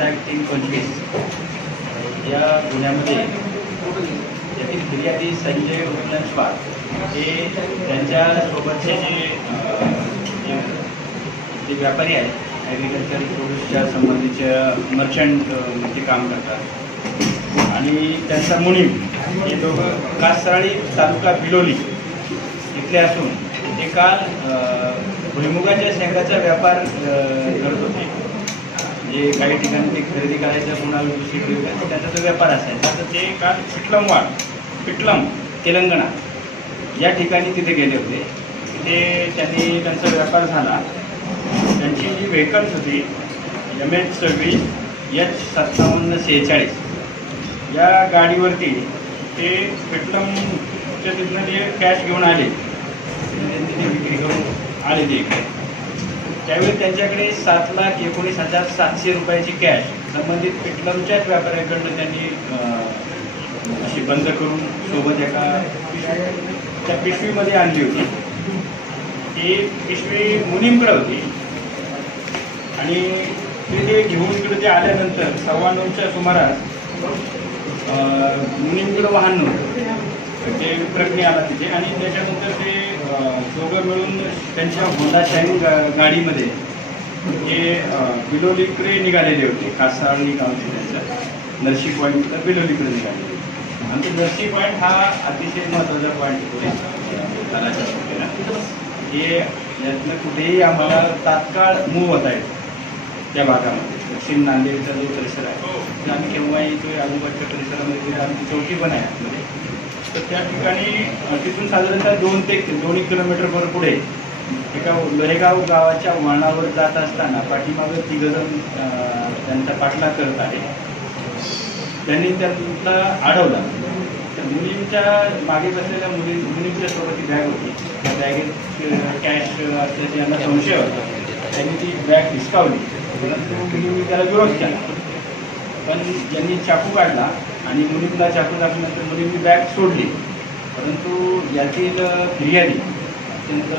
Act 325 या गुन्ह्यामध्ये यातील फिर्यादी संजय उपनंदवार हे त्यांच्यासोबतचे जे व्यापारी आहेत, ॲग्रिकल्चर प्रोड्यूसच्या संबंधीच्या मर्चंट काम करतात, आणि त्यांचा मुनीम हे दोघं कासराळी तालुका बिलोली इथले असून ते काल भुईमुगाच्या शेंगाचा व्यापार करत होते. जे काही ठिकाणी ते खरेदी करायचं, कोणाला विक्री करायचं, त्याचा जो व्यापार असायचा, तर ते काल पिटलम तेलंगणा या ठिकाणी तिथे गेले होते. तिथे त्यांचा व्यापार झाला. त्यांची जी व्हेकल्स होती MH26H5746 या गाडीवरती ते पिटलमच्या तिथनं जे कॅश घेऊन आले, तिथे विक्री करून आले ते इकडे. त्यावेळी त्यांच्याकडे 7,19,700 रुपयाची कॅश संबंधित पिटलमच्याच व्यापाऱ्याकडनं त्यांनी अशी बंद करून सोबत एका त्या पिशवीमध्ये आणली होती. ती पिशवी मुनीमकडे होती आणि ते घेऊन इकडे ते आल्यानंतर 9:15च्या सुमारास मुनीमकडे वाहन नव्हतं, ते ट्रकने आला तिथे, आणि त्याच्यानंतर ते दोघं मिळून त्यांच्या होंडा शाईन गाडीमध्ये हे बिलोलीकडे निघालेले होते. कासाळी गावचे त्यांचं नरसी पॉईंट बिलोलीकडे निघालेले. आणि तो नरसी पॉईंट हा अतिशय महत्त्वाचा पॉईंट होतो तालाच्या सुट्टीला. हे यातनं कुठेही आम्हाला तात्काळ मूव्ह होता येतो त्या भागामध्ये. दक्षिण नांदेडचा जो परिसर आहे, तर आम्ही केव्हाही येतो, आजूबाजूच्या परिसरामध्ये आमची चौकी पण आहे आतमध्ये. तर त्या ठिकाणी तिथून साधारणतः 2 ते 2 किलोमीटरवर पुढे एका लोहेगाव गावाच्या वळणावर जात असताना पाठीमागं 3 जण त्यांचा पाठलाग करत आहे. त्यांनी त्यांना अडवला. तर मुलींच्या मागे बसलेल्या मुलींच्या सोबत ती बॅग होती. त्या बॅगेत कॅश असल्याचे यांना संशय होता. त्यांनी ती बॅग हिसकावली, परंतु मुलींनी त्याला विरोध केला. पण ज्यांनी चाकू काढला आणि मुलींना चाकू दाखवल्यानंतर मुलींनी बॅग सोडली. परंतु यातील फिर्यादी अत्यंत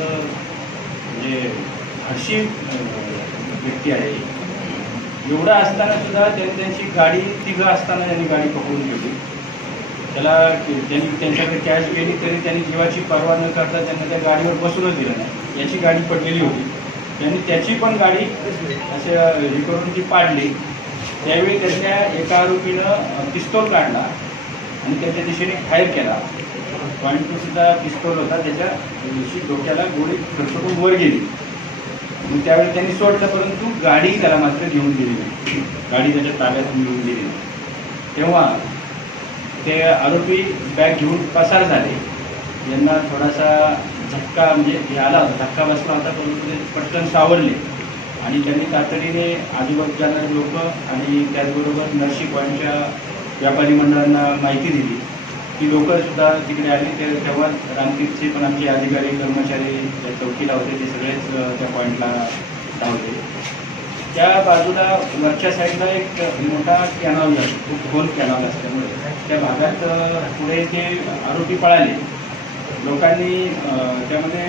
म्हणजे हर्षी व्यक्ती आहे. एवढा असताना सुद्धा त्यांनी त्यांची गाडी, 3 असताना त्यांनी गाडी पकडून ठेवली. त्यांनी त्यांच्याकडे कॅश गेली तरी त्यांनी जीवाची पर्वा न करता त्यांना त्या गाडीवर बसूनच दिलं नाही. याची गाडी पडलेली होती, त्यांनी त्याची पण गाडी असे हे करून ती पाडली. त्यावेळी त्याच्या एका आरोपीनं पिस्तूल काढला आणि त्याच्या दिशेने फायर केला. .2 सुद्धा पिस्तूल होता, त्याच्या डोक्याला गोळी खरचटून वर गेली. मग त्यावेळी त्यांनी सोडलं, परंतु गाडी त्याला मात्र घेऊन गेली नाही. गाडी त्याच्या ताब्यात मिळून गेली नाही. तेव्हा ते आरोपी बॅग घेऊन पसार झाले. यांना थोडासा झटका म्हणजे आला होता, धक्का बसला होता, परंतु ते पटकन सावरले आणि त्यांनी तातडीने आजूबाजूच्या लोक आणि त्याचबरोबर नरसी पॉईंटच्या व्यापारी मंडळांना माहिती दिली. ती लोकंसुद्धा तिकडे आली. तेव्हा रामतीर्थचे पण आमचे अधिकारी कर्मचारी त्या चौकीला होते, ते सगळेच त्या पॉईंटला धावले. त्या बाजूला वरच्या साईडला एक मोठा कॅनॉल आहे, खूप खोल कॅनॉल असल्यामुळे त्या भागात पुढे ते आरोपी पळाले. लोकांनी त्यामध्ये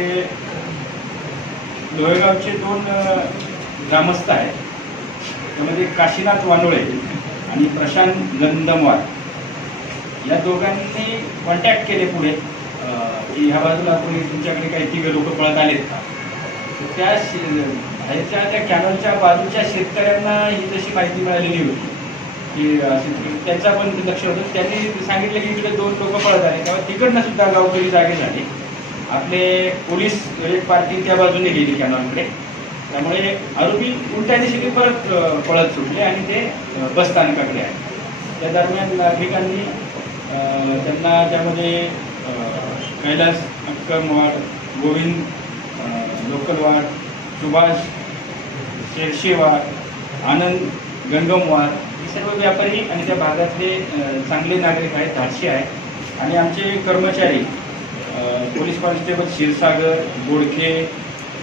लोहेगावचे 2 ग्रामस्थ आहेत, त्यामध्ये काशीनाथ वानोळे आणि प्रशांत गंधमवार या दोघांनी कॉन्टॅक्ट केले पुढे की ह्या बाजूला कोणी तुमच्याकडे काही 3 लोक पळत आलेत का. त्या कॅनलच्या बाजूच्या शेतकऱ्यांना ही जशी माहिती मिळालेली होती की त्यांचा पण लक्ष होतं. त्यांनी सांगितलं की इकडे 2 लोक पळत आले. तेव्हा तिकडनं सुद्धा गावकरी जागे झाले. आपले पोलीस एक पार्टी त्या बाजूने गेली कॅनॉलकडे. त्यामुळे आरोपी उलट्या दिशेने परत पळत सुटले आणि ते बसस्थानकाकडे आहे. त्या दरम्यान नागरिकांनी त्यांना त्यामध्ये कैलास अक्कमवाड, गोविंद लोकलवाड, सुभाष शेरशेवाड, आनंद गंगमवाड हे सर्व व्यापारी आणि त्या भागातले चांगले नागरिक आहेत, धाडशी आहेत. आणि आमचे कर्मचारी पोलीस कॉन्स्टेबल क्षीरसागर बोडखे,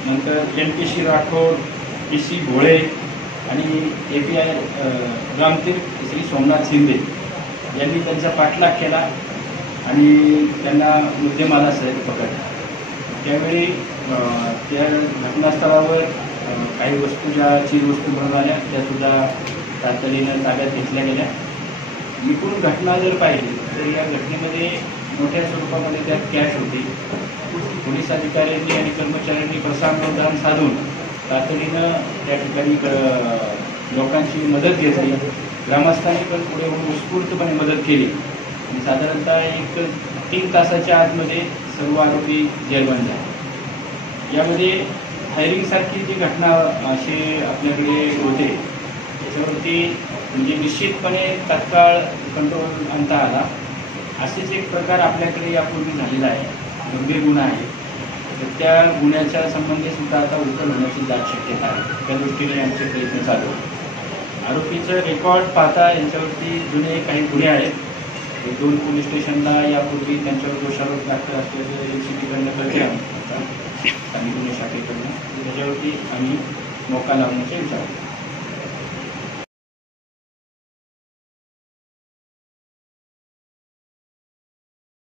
नंतर NPC राठोड, PC भोळे आणि API रामतीर्थ श्री सोमनाथ शिंदे यांनी त्यांचा पाठलाग केला आणि त्यांना मुद्देमालासहित पकडला. त्यावेळी त्या घटनास्थळावर काही वस्तू ज्या चीजवस्तू बनवून आल्या त्यासुद्धा तातडीनं ताब्यात घेतल्या गेल्या. एकूण घटना जर पाहिली तर या घटनेमध्ये मोठ्या स्वरूपामध्ये त्यात कॅश होती. पोलीस अधिकाऱ्यांनी आणि कर्मचाऱ्यांनी प्रसारण साधून तातडीनं त्या ठिकाणी लोकांची मदत घेतली. ग्रामस्थांनी पण पुढे उत्स्फूर्तपणे मदत केली आणि साधारणतः एक 3 तासाच्या आतमध्ये सर्व आरोपी जेरबंद झाले. यामध्ये फायरिंगसारखी जी घटना असे आपल्याकडे होते त्याच्यावरती म्हणजे निश्चितपणे तात्काळ कंट्रोल आणता आला. असेच एक प्रकार आपल्याकडे यापूर्वी झालेला आहे, गंभीर गुन्हा आहे. तर त्या गुन्ह्याच्या संबंधी सुद्धा आता उकल होण्याची दाट शक्यता आहे. त्या दृष्टीने आमचे प्रयत्न चालू आहेत. आरोपीचं रेकॉर्ड पाहता यांच्यावरती जुने काही गुन्हे आहेत. 2 पोलीस स्टेशनला यापूर्वी त्यांच्यावर दोषारोप दाखल असल्याचं एसीपीकडनं कळते आम्ही स्थानिक गुन्हे शाखेकडनं. त्याच्यावरती आम्ही मोका लावण्याचे विचार